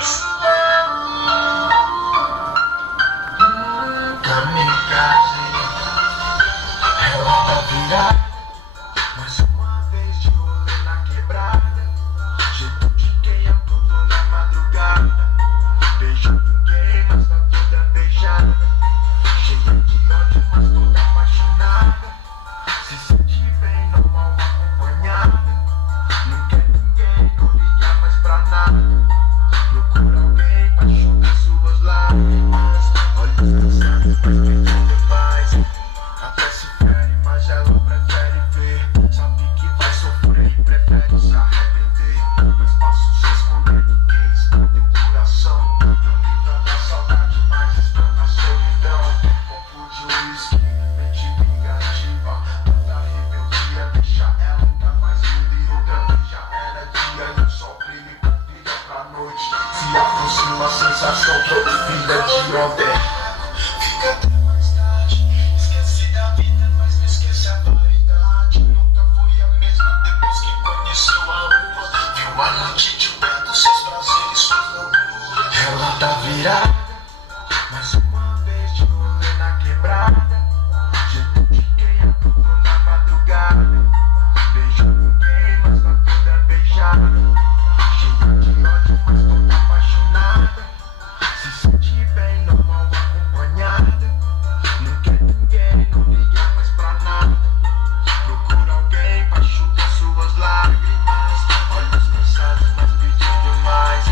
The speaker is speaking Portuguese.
Vegas. Kamikaze, ela tá virada. Mais uma vez de rolê na quebrada. Jeito de quem aprontou na madrugada. Beijou ninguém, mas tá toda beijada. Cheia de ódio, mas toda apaixonada. Se sente bem, normal, acompanhada. Não quer ninguém, não liga mais pra nada. Procura alguém pra enxugar suas lágrimas. Olhos cansados, mas pedindo demais. Até se fere, mas ela prefere ver. Sabe que vai sofrer e prefere se arrepender. Mas passo se esconder do que esconde o coração. Não livra da saudade, mas espanta a solidão. Copo de uísque, mente vingativa. Tanta rebeldia, deixa ela ainda mais linda. E outra vez já era dia e o sol brilha e convida pra noite. Se aproxima a sensação, filha de ontem. Fica